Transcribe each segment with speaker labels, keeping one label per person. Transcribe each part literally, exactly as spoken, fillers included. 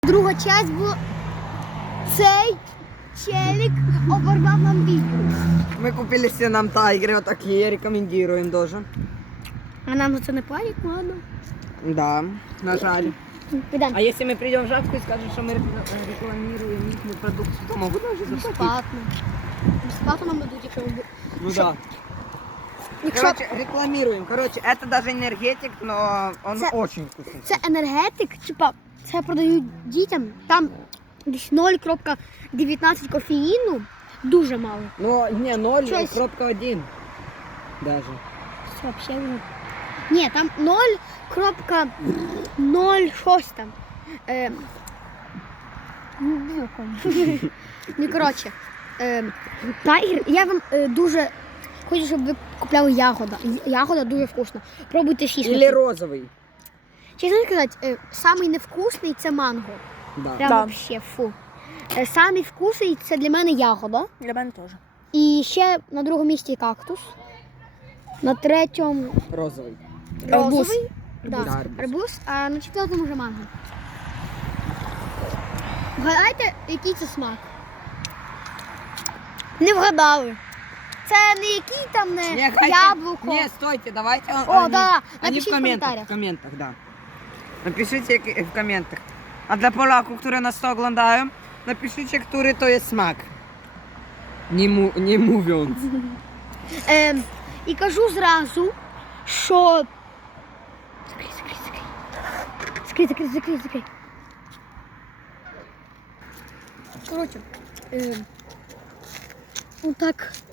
Speaker 1: Друга часть була цей челик оборвав нам відео.
Speaker 2: Мы купили все нам тайгеры, вот такие, рекомендуем тоже.
Speaker 1: А нам за це не платять, ладно.
Speaker 2: Да, на жаль.
Speaker 1: Підемо.
Speaker 2: А если мы придем в Жабку и скажем, что мы рекламируем их продукцию, то могут даже заплатить.
Speaker 1: Безплатно. Безплатно нам дадуть, якщо ви...
Speaker 2: Ну да.
Speaker 1: Якщо...
Speaker 2: Короче, рекламируем. Короче, это даже энергетик, но он
Speaker 1: Це-
Speaker 2: очень вкусный.
Speaker 1: Це енергетик, типа, це продають дітям, там десь нуль крапка дев'ятнадцять кофеїну, дуже мало.
Speaker 2: Но не, ноль,
Speaker 1: Щось.
Speaker 2: пробка один. Даже.
Speaker 1: Це вообще вже... Ні, там нуль крапка нуль щось там. Е... Ну, ну, коротше, е... тайгер, я вам е, дуже хочу, щоб ви купляли ягода. Ягода дуже вкусна. Пробуйте шість.
Speaker 2: Или розовый.
Speaker 1: Чесно сказати, е, самий невкусний це манго.
Speaker 2: Да.
Speaker 1: Прям
Speaker 3: Да.
Speaker 1: вообще фу. Е, Самий вкусний це для мене ягода.
Speaker 3: Для мене теж.
Speaker 1: І ще на другому місці кактус. На третьому
Speaker 2: Розовый.
Speaker 3: Арбуз.
Speaker 1: розовий. Да.
Speaker 2: Арбуз.
Speaker 1: Арбуз. Арбуз, а на четвертому вже манго. Вгадайте, який це смак? Не вгадали. Це не який там не
Speaker 2: Не, хотя-
Speaker 1: яблуко.
Speaker 2: Не, стойте, давайте.
Speaker 1: О,
Speaker 2: они,
Speaker 1: да,
Speaker 2: они
Speaker 1: напишіть
Speaker 2: в
Speaker 1: в
Speaker 2: комментах.
Speaker 1: коментарях.
Speaker 2: В комментах, да. Напишите к- в комментах. А для Поляку, которые нас то оглядаją, напишите, który to jest smak. Nie, mu, nie mówiąc.
Speaker 1: Ем, і кажу зразу, що... Закрий, закрий, закрий. Закрий, закрий, закрий, закрий. Коротше, ем, отак.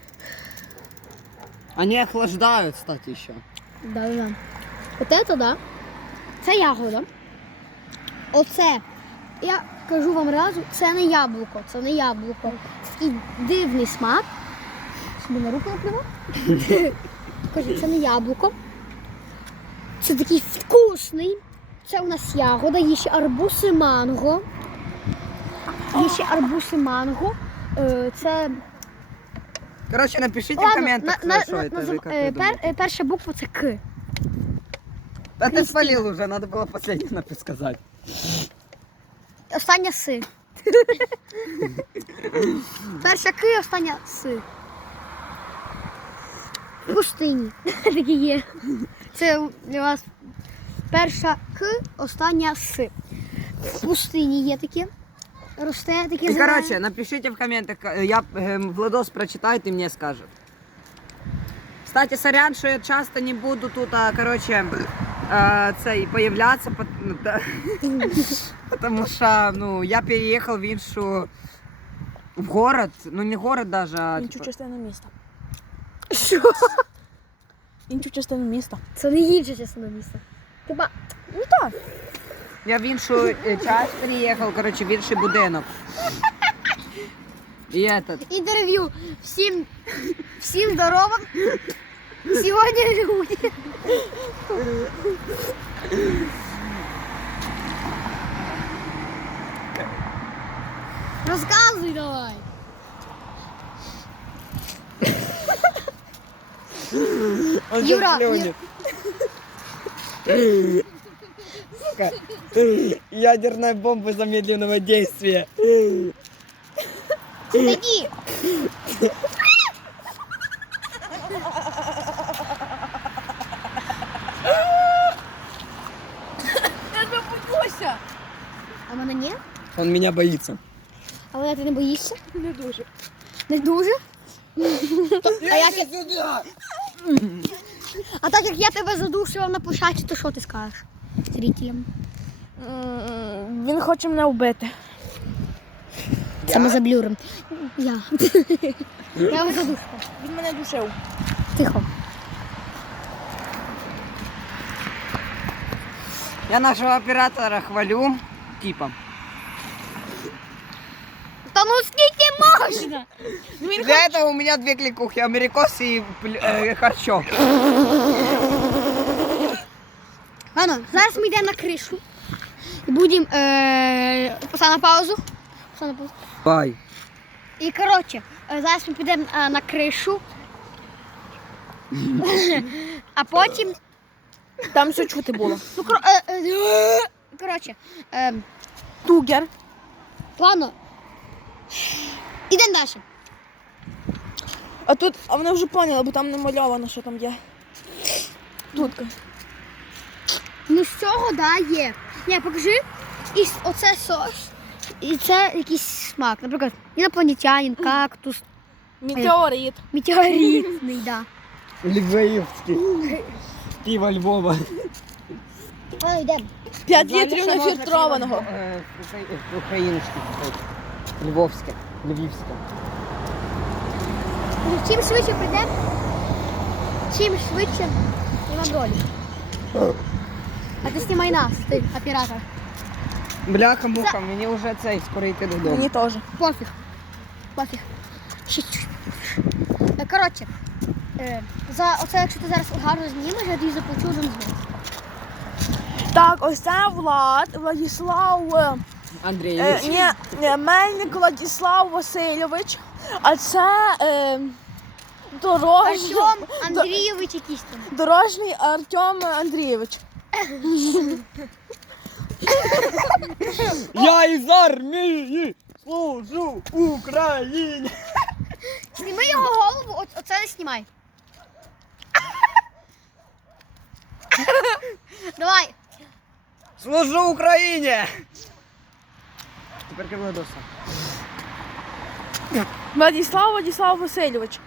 Speaker 2: Они охлаждают, кстати, еще.
Speaker 1: Да, да. От это, да. Це ягода. Оце, я кажу вам разу, це не яблуко, це не яблуко. Це такий дивний смак. Собі на руку наплював. Кажу, це не яблуко. Це такий вкусний. Це у нас ягода, є ще арбуз і манго. Є ще арбуз і манго. Е, Це...
Speaker 2: Короче, напишите в
Speaker 1: Ладно,
Speaker 2: комментах,
Speaker 1: на- на-
Speaker 2: что
Speaker 1: на-
Speaker 2: это.
Speaker 1: назв-
Speaker 2: Вы как
Speaker 1: е,
Speaker 2: вы
Speaker 1: пер-
Speaker 2: думаете?
Speaker 1: е, перша буква це К.
Speaker 2: Да ты
Speaker 1: Кристина.
Speaker 2: спалил уже, надо было последний напис сказать.
Speaker 1: Остання С. Перша К, остання С. В пустині. Такі є. Це у вас перша К, остання С. В пустині є таке. Росте таке.
Speaker 2: И,
Speaker 1: зелене.
Speaker 2: короче, напишите в комментах, э, я, э, Владос прочитает и мне скажет. Кстати, сорян, что я часто не буду тут, а, короче, э, цей, появляться, пот- ну, да. Потому что, ну, я переехал в иншу, в город, ну не город даже, а,
Speaker 3: Іншу
Speaker 2: типа,
Speaker 3: частину міста.
Speaker 1: Що?
Speaker 3: Іншу частину міста.
Speaker 1: Це не інша частина міста. Типа,
Speaker 3: Ну так.
Speaker 2: я в іншу э, часть переехал, короче, в інший будинок. И этот,
Speaker 1: інтерв'ю. Всім, всім здорово. Сьогодні люди. Розказуй давай.
Speaker 2: он
Speaker 1: Юра,
Speaker 2: плюнет. Сука. Ядерная бомба замедленного действия.
Speaker 1: Такі.
Speaker 3: Я тебе боюся.
Speaker 1: А мене ні?
Speaker 2: Он меня боится.
Speaker 1: А мене ти не боїшся?
Speaker 3: Не дуже.
Speaker 1: Не дуже? А, як я...
Speaker 2: сюда!
Speaker 1: а так як я тебе задушував на площадці, то що ти скажеш зрителям?
Speaker 3: М, Він хоче мене вбити.
Speaker 1: Це ми заблюрим. Я. Я його задушував.
Speaker 3: Він мене душив.
Speaker 1: Тихо.
Speaker 2: Я нашего оператора хвалю. Типа.
Speaker 1: Та ну скільки можна?
Speaker 2: Для этого у меня две кликухи. Америкос и пл- э, харчо.
Speaker 1: Ладно, зараз ми йдемо на кришу. І будемо... Е... Постав на паузу. Постав на паузу.
Speaker 2: Бай.
Speaker 1: І коротше, е, зараз ми підемо е, на кришу. А потім...
Speaker 3: Там все чути було.
Speaker 1: Ну, кор... е, е, коротше, е,
Speaker 3: Тугер.
Speaker 1: Ладно. Ідемо далі.
Speaker 3: А тут, а вони вже поняли, бо там намальовано, що там є. Тут.
Speaker 1: Ну з цього, да, є. Ні, покажи. І с- оце сос. І це якийсь смак. Наприклад, інопланетянин, кактус,
Speaker 3: Метеорит.
Speaker 1: метеоритний, да.
Speaker 2: Львівський. Пиво Львова.
Speaker 1: Ой, йдемо.
Speaker 3: п'ять
Speaker 2: Знаєш,
Speaker 3: літрів
Speaker 2: що можна
Speaker 3: нефільтрованого.
Speaker 2: пиво, е, укра- Українське купити. Львовське. Львівське.
Speaker 1: Чим швидше прийдемо, чим швидше нема долі. А ти знімай нас, ти оператор.
Speaker 2: Бляха-муха, мені вже цей скоро йти додому.
Speaker 3: Мені теж.
Speaker 1: Пофіг. Пофіг. Ще чуть. Е, Коротше, е, за оце, якщо ти зараз гарно знімеш, я тобі заплачу один звук.
Speaker 3: Так, ось це Влад, Владислав, е,
Speaker 2: Андрійович.
Speaker 3: ні, ні, Мельник Владислав Васильович, а це е, дорожній,
Speaker 1: Артем Андрійович якийсь там.
Speaker 3: дорожній Артем Андрійович.
Speaker 2: Я із армії служу Україні.
Speaker 1: Зніми його голову, от, оце не знімай. Давай.
Speaker 2: Служу Україні. Тепер Владоса.
Speaker 3: Владислав Владислав Васильович.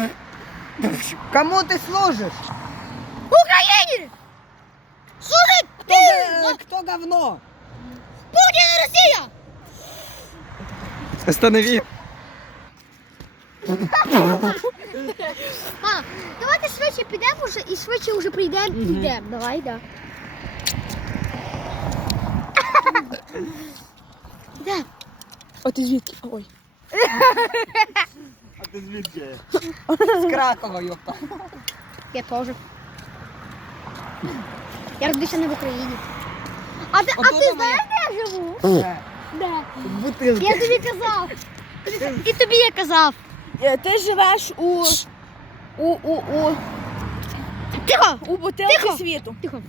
Speaker 2: Кому ти служиш?
Speaker 1: Україні! Служить
Speaker 2: Хто, га- хто говно?
Speaker 1: Путін і Росія!
Speaker 2: Останови.
Speaker 1: А, давайте швидше підемо вже і швидше вже прийдемо і йдемо. Давай, да. Де?
Speaker 3: О, ти звідки? Ой.
Speaker 2: А ти звідки? З Кракова, йопта.
Speaker 1: Я теж. Я родився не в Україні. А ти, а
Speaker 2: Отут
Speaker 1: ти
Speaker 2: у мене-
Speaker 1: знаєш, де я живу? Де?
Speaker 2: Бутилки.
Speaker 1: Я тобі казав. І тобі я казав.
Speaker 3: Е, Ти живеш у, у, у, у,
Speaker 1: Тихо!
Speaker 3: у бутилці
Speaker 1: Тихо.
Speaker 3: світу.
Speaker 1: Тихо.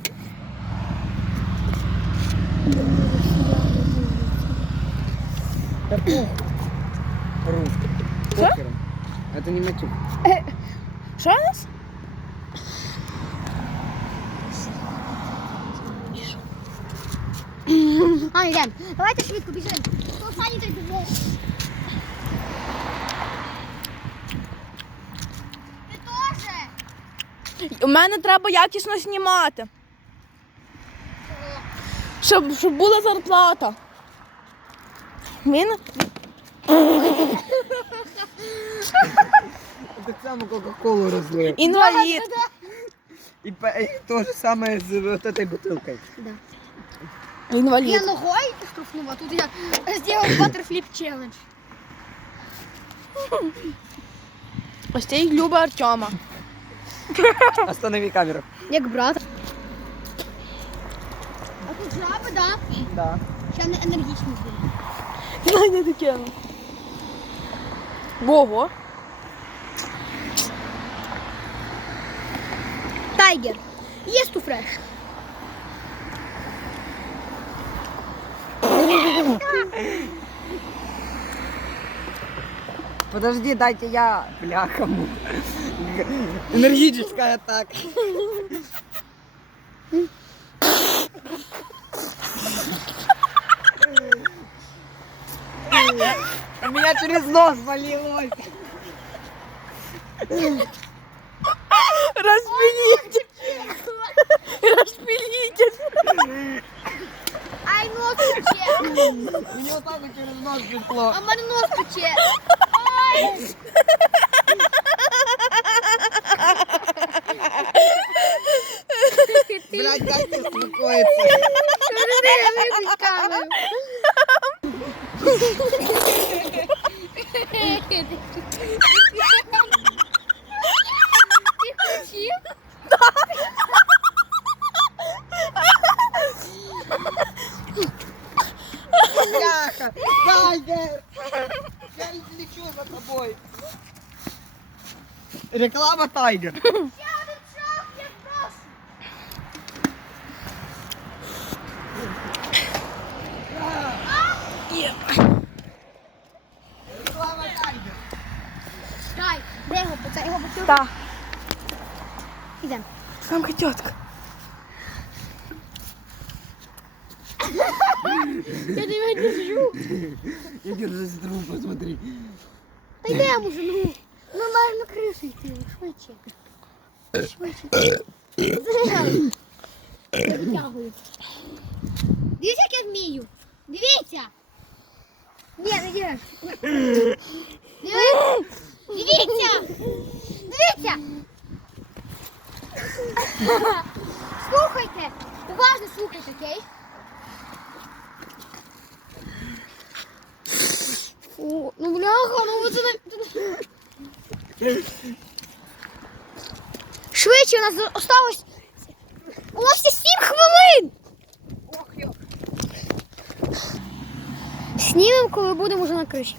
Speaker 2: Ру. Похером. Это не матюк.
Speaker 3: Що у нас?
Speaker 1: А, йдемо. Давайте швидко біжимо. Хто останній той біжить? Ти теж.
Speaker 3: У мене треба якісно знімати. Щоб, щоб була зарплата. Він
Speaker 2: Так само Кока-Колу розлив.
Speaker 3: інвалід.
Speaker 2: И, по- и то же самое с вот этой бутылкой.
Speaker 1: Да. Я
Speaker 3: Інвалід.
Speaker 1: ногой штовхнув, а тут я зробив батерфліп челендж.
Speaker 3: Ось цей Люба Артема.
Speaker 2: Останови камеру.
Speaker 1: Як брат. А тут жаби, да?
Speaker 2: Да.
Speaker 1: Ще не енергічні були.
Speaker 3: Знайде таке. Ого.
Speaker 1: Тайгер. Є ту фреш.
Speaker 2: Подожди, дайте я, бляха, муха. Энергическая атака. У меня через нос болелось.
Speaker 3: Розпиліть. Розпиліть.
Speaker 1: Ай, нос пече.
Speaker 2: Мне вот так вот через нос пришло.
Speaker 1: А в мене нос пече. Ай.
Speaker 2: Блядь, дайте успокоиться.
Speaker 1: Виключ камеру. Ти хотів?
Speaker 2: Бляха, Тайгер. Я лечу за тобой. Реклама Тайгер.
Speaker 1: Ще один шаг, я прошу. А!
Speaker 3: Є.
Speaker 1: Дай, де його, це його бутилку?
Speaker 3: Так.
Speaker 1: Ідемо.
Speaker 3: Там тітка.
Speaker 1: Я тебе держу.
Speaker 2: Я держу за трубу, посмотри.
Speaker 1: Та йдемо вже, ну. Ну, маємо на кришу йти, швидше. Швидше. Зажигай. Я витягую. Дивіться, як я вмію. Дивіться. Ні, не дивиш. Дивіться. Дивіться. Дивіться. Слухайте. Уважно слухайте, окей? Фу, ну бляха, ну це не... Швидше, у нас осталось... У нас ще сім хвилин! Снімемо, коли будемо вже на криші.